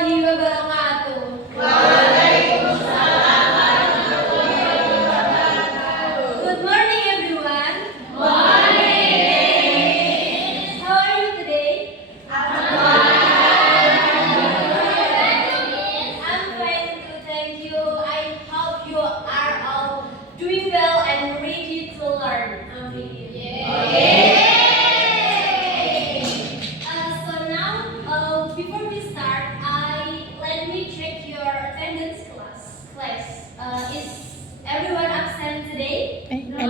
warahmatullahi wabarakatuh. Waalaikumsalam. Good morning, everyone. Morning. How are you today? I'm fine too, thank you. I hope you are all doing well and ready to learn. So now, before we start, let me check your attendance class. Is everyone absent today? Anyone?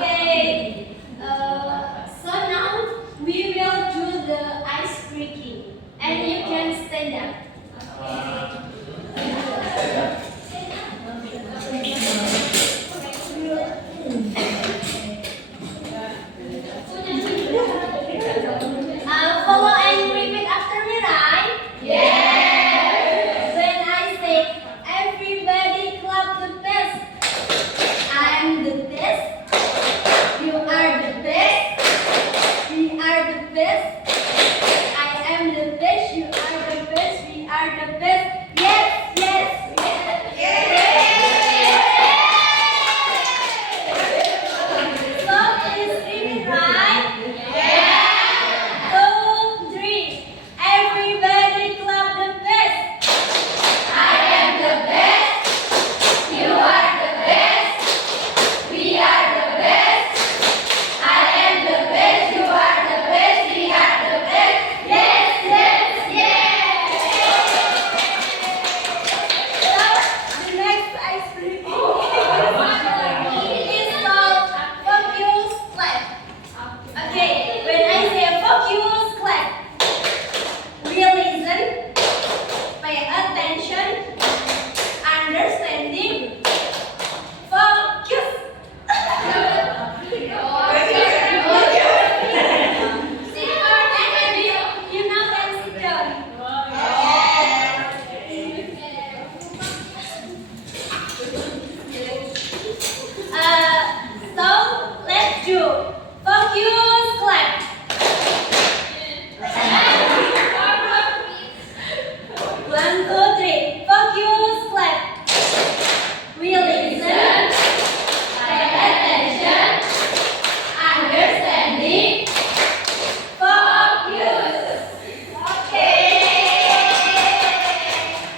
Okay. So now we will do the ice breaking, and you can stand up. Follow and repeat after me, right? Yes. When I say everybody clap the best, I'm the best. You are the best. We are the best. I am the best. You are the best. We are the best. Yes, yes, yes. So please repeat, right? 2, 3. Everybody clap the best. I am the best. You are the best. We are the best. I am the best. You are the best. We are the best. Yes, yes, yes. So the next ice breaking is called focus clap. Okay, when I say focus clap, we listen, pay attention, understanding, focus. Sit down and you now can sit down. So let's do focus clap. 1, 2, 3. Focus clap. We listen, Pay attention. Understanding. Focus. Okay.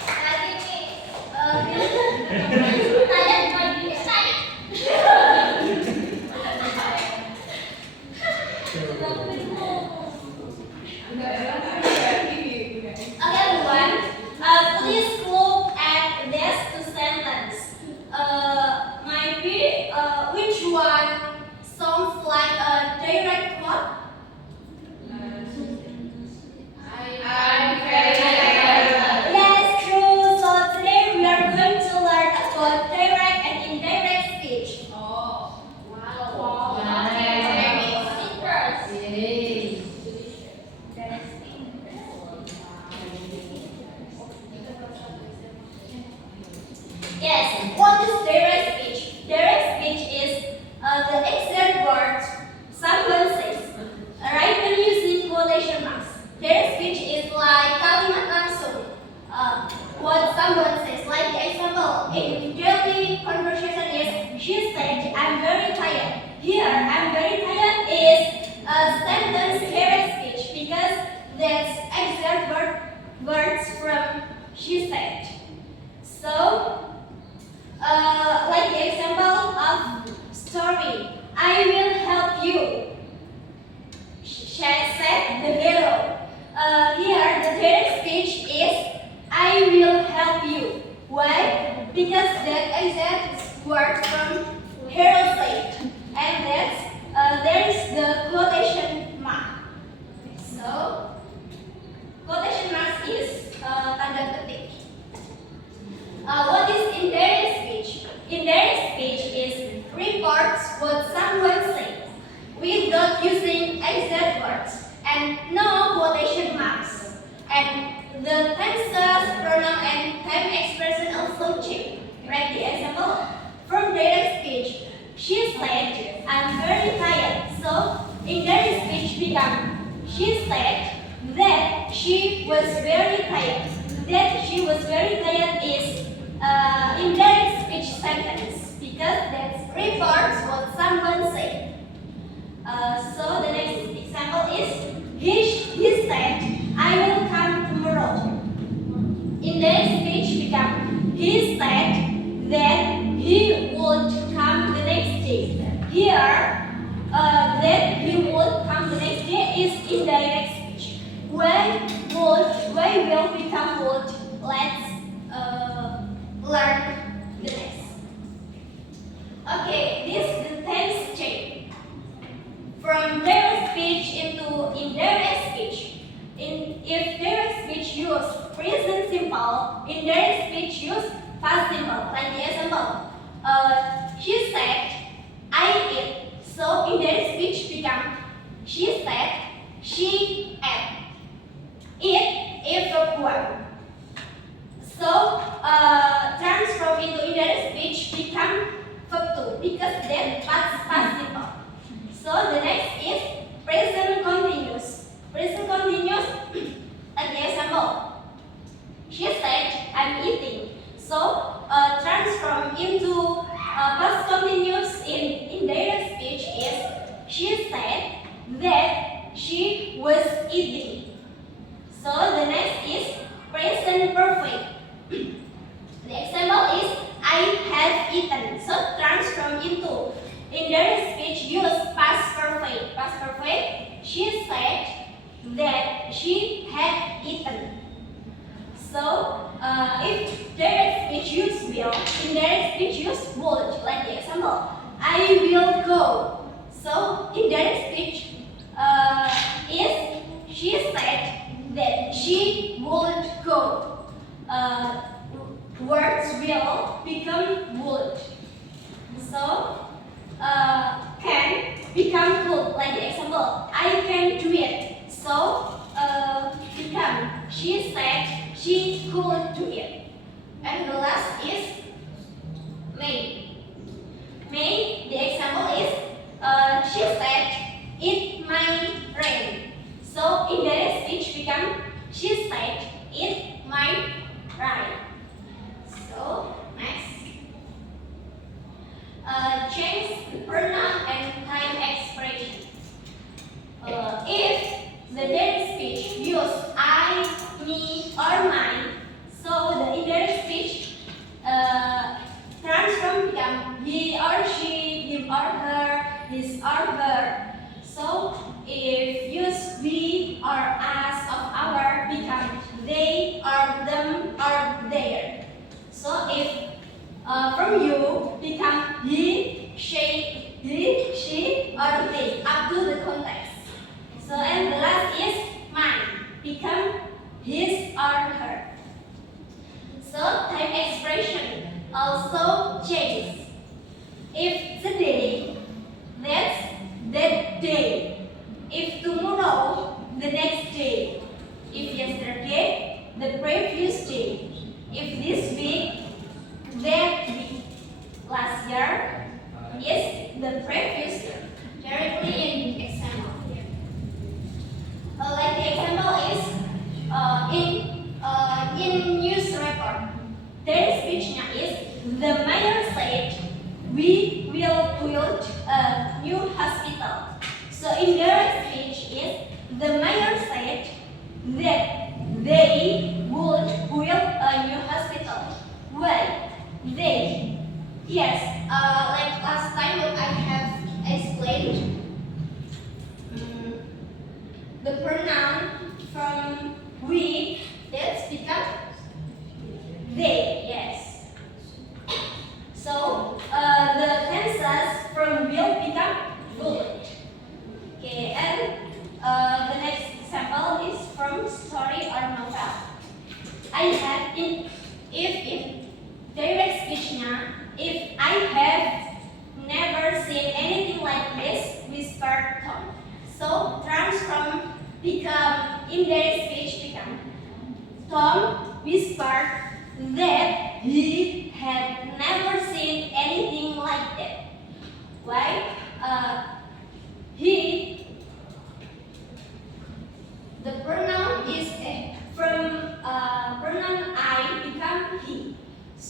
Lagi nih. Kalian lagi saya. Okay, everyone. Please look at this two sentence. Maybe which one sounds like a direct quote? I'm very tired. Yes, true. So today we are going to learn about direct and indirect speech. Yes, what is direct speech? Direct speech is the exact words someone says, right when using quotation marks. Direct speech is like kalimat langsung. What someone says, like the example in daily conversation is, she said, I'm very tired. Here, I'm very tired is a sentence direct speech because that's exact words from she said. So, like the example of story, I will help you. She said the hero. Here the direct speech is I will help you. Why? Because that exact word from hero said, and that's there is the quotation mark. So quotation mark is tanda petik. What is indirect speech? Indirect speech is reports what someone said without using exact words and no quotation marks. And the tenses, pronoun, and time expression also change. Right? The example from direct speech. She said, I'm very tired. So indirect speech become she said, that she was very tired. That she was very tired is indirect speech sentence because that reports what someone said. So the next example is he said, "I will come tomorrow." Indirect speech become he said that he would come the next day. Here, that he would come the next day is indirect speech. When will become would. Let's learn the next. Okay, this is the tense change from direct speech into indirect speech. If direct speech use present simple, indirect speech use past simple. Like the example, she said, "I eat." So indirect speech become she said, she ate. Eat is a verb. So transform into indirect speech become verb two because then past simple. So the next is present continuous. Present continuous, like the example, she said, "I'm eating." So transform into past continuous in indirect speech is she said that she was eating. So the next is present perfect. The example is "I have eaten." So transform into indirect speech use past perfect. Past perfect, she said that she had eaten. So if direct speech use will, indirect speech use would. Like the example, "I will go." So indirect speech is she said that she would go. Words will become would. So can become could. Like the example, "I can do it." So become she said she could do it. And the last is may. May, the example is she said it might rain. So indirect speech become she said it might rain. So next, change pronoun and time expression. If the direct speech use I, me, or mine, so the indirect speech transform become he or she, him or her, his or her. So if use we or us of our become they or them or their. So if from you become he, she, or they up to the context. So and the last is mine become his or her. So time expression also changes. If today, that's that day. If tomorrow, the next day. If yesterday, the previous day. If this week, that week. Last year is the previous year. Directly in the example. Like the example is in news report. Their speechnya is the mayor said we will build a new hospital. So in their speech is the mayor said that they would build a new hospital. Why? They. Yes, like last time what I have explained, the pronoun from we that's become they. Yes. So the tenses from will become would. Okay, and the next example is from story or novel. I have if direct speechnya, if I have never seen anything like this, whispered Tom. So transform become indirect speech become Tom whispered that he had never seen anything like that. Why? The pronoun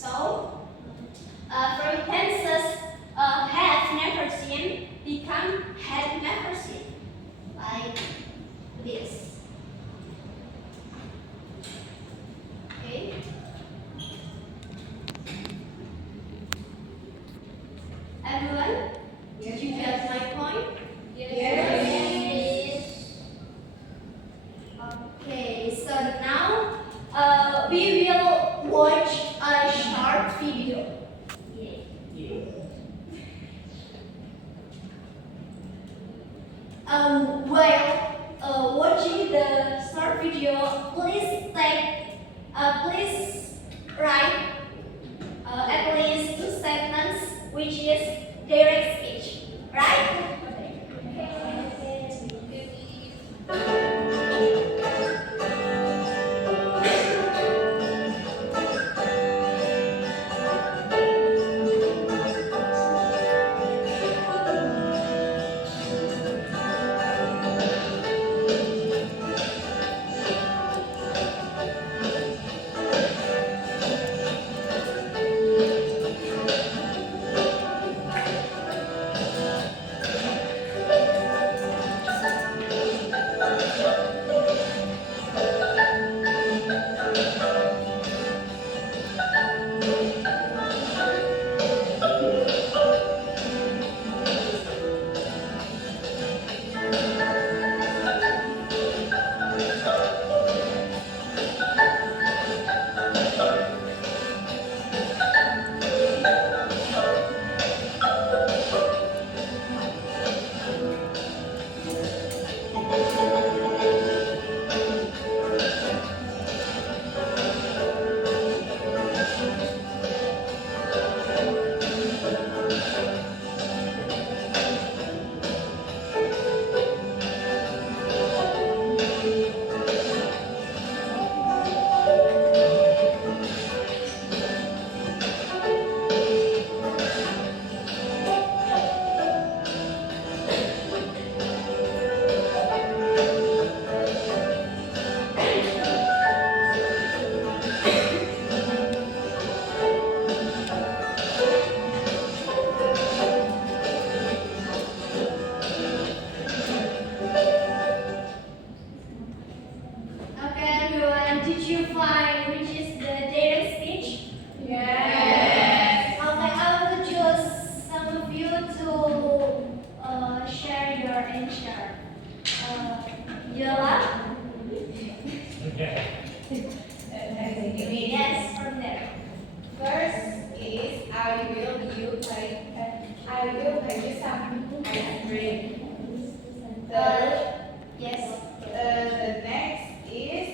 So, from tenses have never seen become had never seen, like this. Okay. Everyone, did you get my point? Yes. Okay, so now we will watch a short video. While watching the short video, please write at least 2 sentences, which is direct speech, right? Okay, everyone, did you find which is the direct speech? Yes. Okay, I will choose some of you to share your answer. Yola? Yes, from there. First is I will buy you some ice cream. Third, Yes.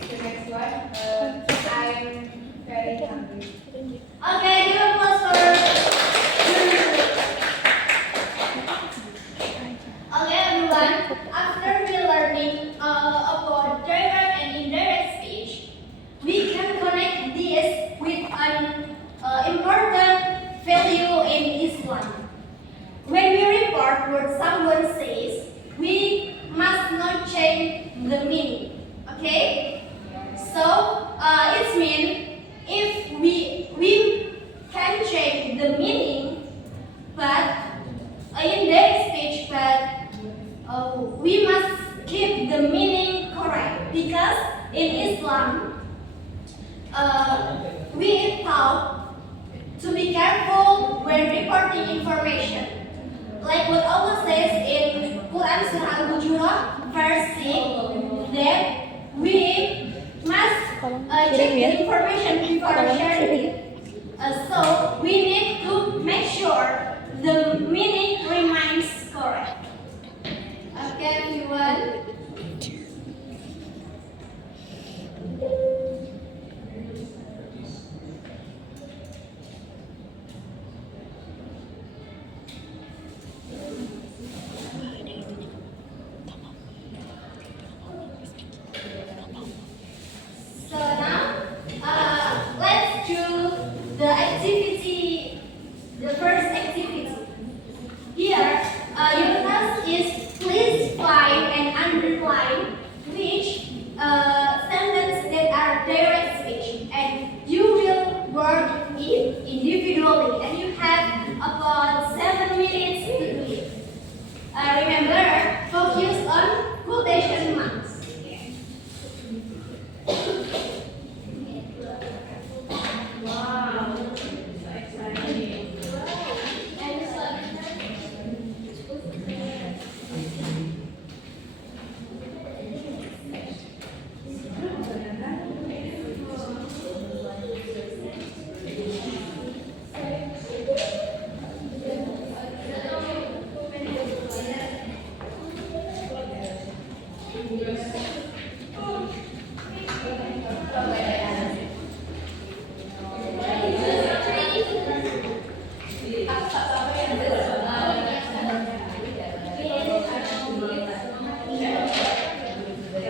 the next one, I'm very hungry. Okay, give applause for. Okay, everyone. After we learning about direct and indirect speech, we can connect this with an important value in Islam. When we report what someone says, we must not change the meaning. Okay? So it means if we can change the meaning, but in their speech, but we must keep the meaning correct because in Islam we taught to be careful when reporting information. Like what Allah says in Quran Surah Al-Hujurat verse 6, that we must check the information before sharing it. So we need to make sure the meaning remains correct. Okay, everyone. So now, let's do the activity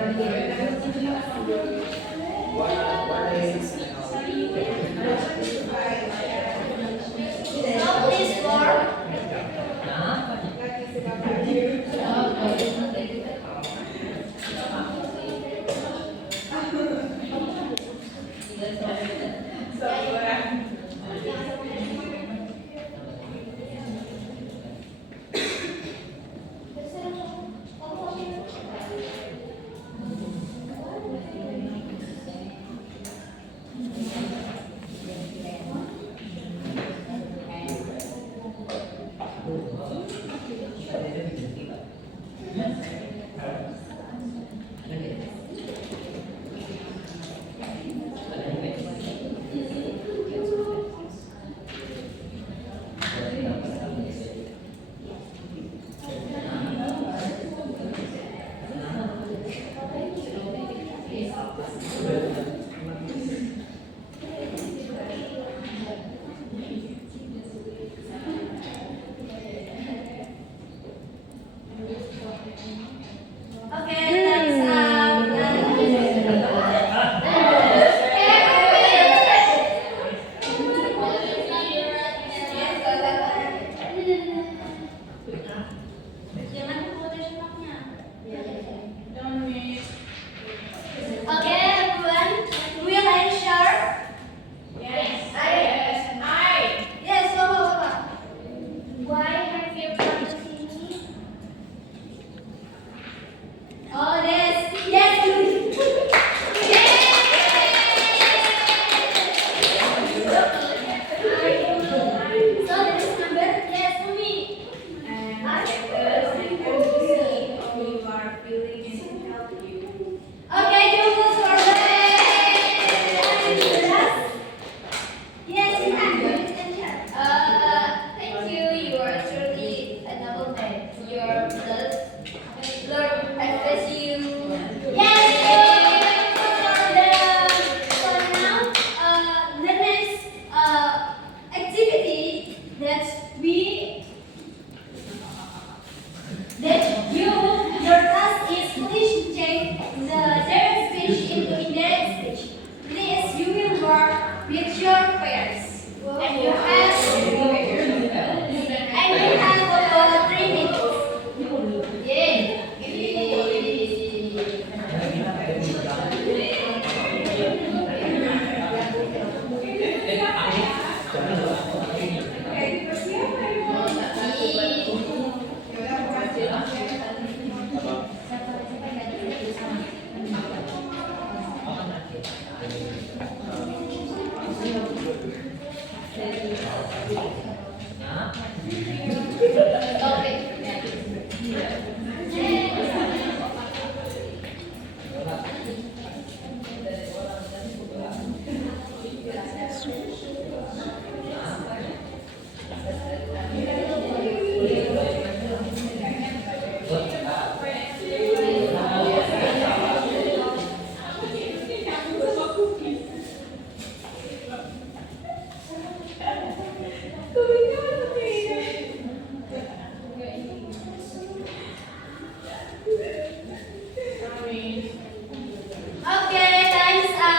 So please for okay, thanks. Jangan quotation marknya. Okay, everyone. Will answer. Yes, Bapak. Why have you come to see me? Oh, yes, So this number, yes, for me. Okay, you go for yes, you can. Thank you. You are truly a noble man. Your blood, Lord, I bless you. Yes, for now, the next activity that your task is please change the direct speech into indirect speech. Please, you will work with your peers, and you have about 3 minutes. Yay! Okay, thanks. So,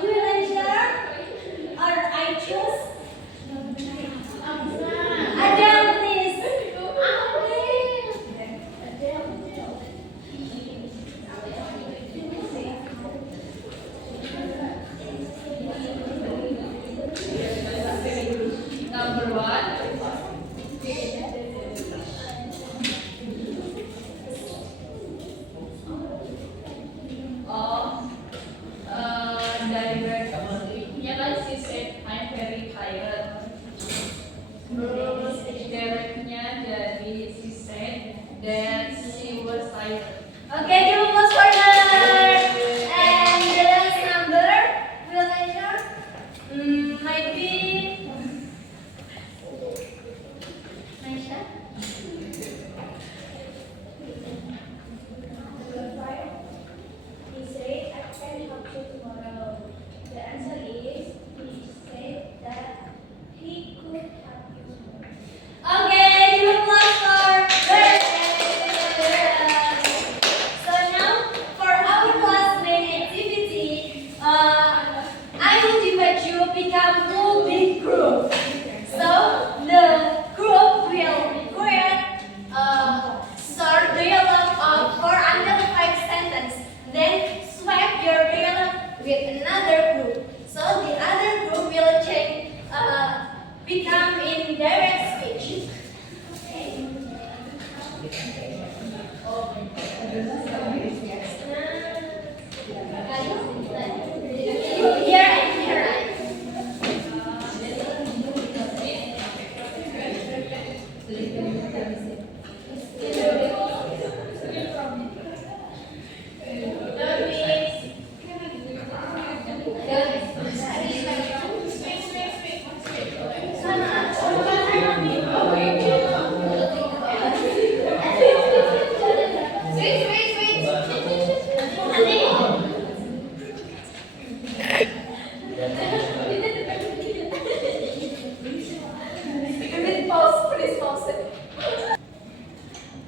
you will answer, or I choose. Adam, please. Number one. Directnya kan she said I'm very tired. Terus directnya jadi she said that she was tired. Okay, give a applause for her. And the last number will answer. Maybe. Maisha. He said, I can help you tomorrow. The answer is, he said that he could help you tomorrow.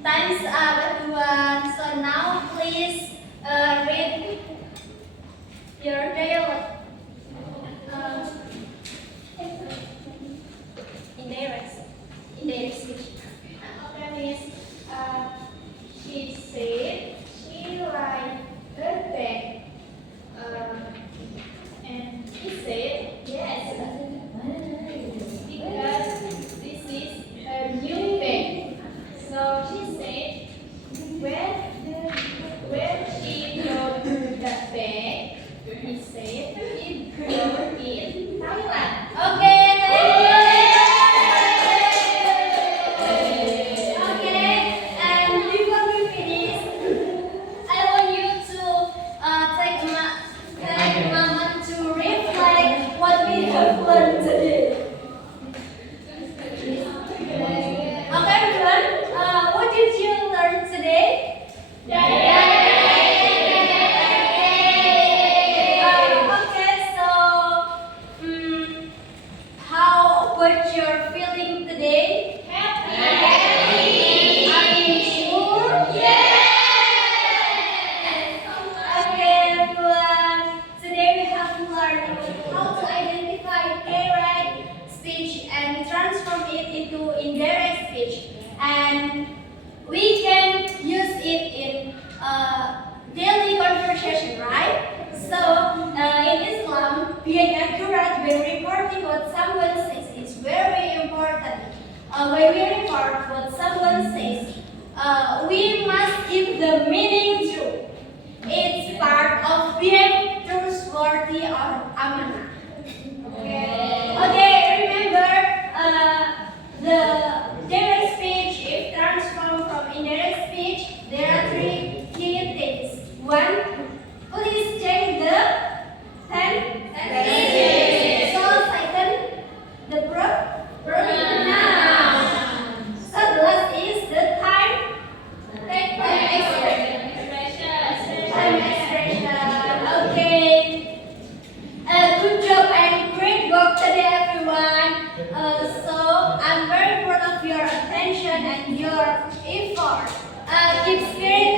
Thanks, everyone. So now please read your dialogue in their speech. Okay, Miss. She said she liked the bag. And he said yes, because this is a new bag. So she said, where she brought the bag, he said, it brought in Thailand. Okay, okay, and before we finish, I want you to take a moment to reflect what we have learned today. Okay, everyone, what did you learn today? Okay, so how was your feeling today? Are you sure? Okay, everyone. Today we have learned how to identify direct speech and transform it into indirect speech, and we can use it in daily conversation, right? So, in Islam, being accurate when reporting what someone says is very important. When we report what someone says, we must give the meaning to. It's part of being trustworthy or amanah. Okay, remember the direct speech is transformed from indirect speech. There are three key things. One, please check the tense. So second, the pronoun. So the last is the time. Time expression. Okay. Good job and great work today, everyone. So I'm very proud of your attention and your effort. Keep spirit